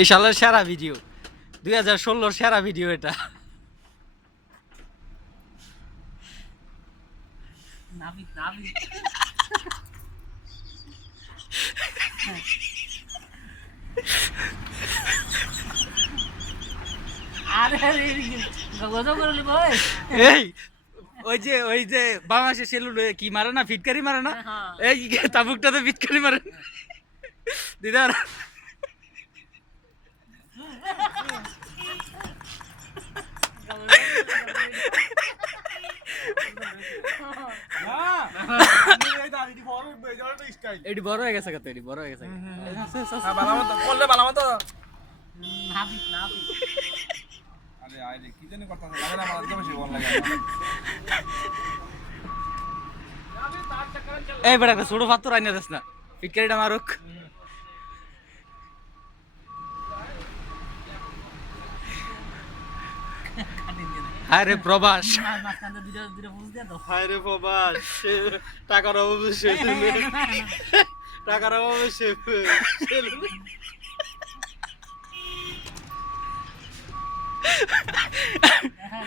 এই সালের সেরা ভিডিও, 2016 সেরা ভিডিও এটা। নাবিক নাবিক আরে আরে গজব করে লিব এই ওই যে বাংলাদেশের সেলুন কি মারে না, ফিটকারি মারে না, এই তাবুকটাতে ফিটকারি মারে দিদার। এটি বড় হয়ে গেছে কত, এটি বড় হয়ে গেছে। নাবিক নাবিক এই বেটা একটা ছোট পাত্র আইনা দিস না, ফিটকারিটা মারুক। আরে প্রবাস, মাঝখানে দুটো দুটো বুঝ দিয়ে দাও হায় রে প্রবাস, টাকার অভাবে টাকার অভাবে হ্যাঁ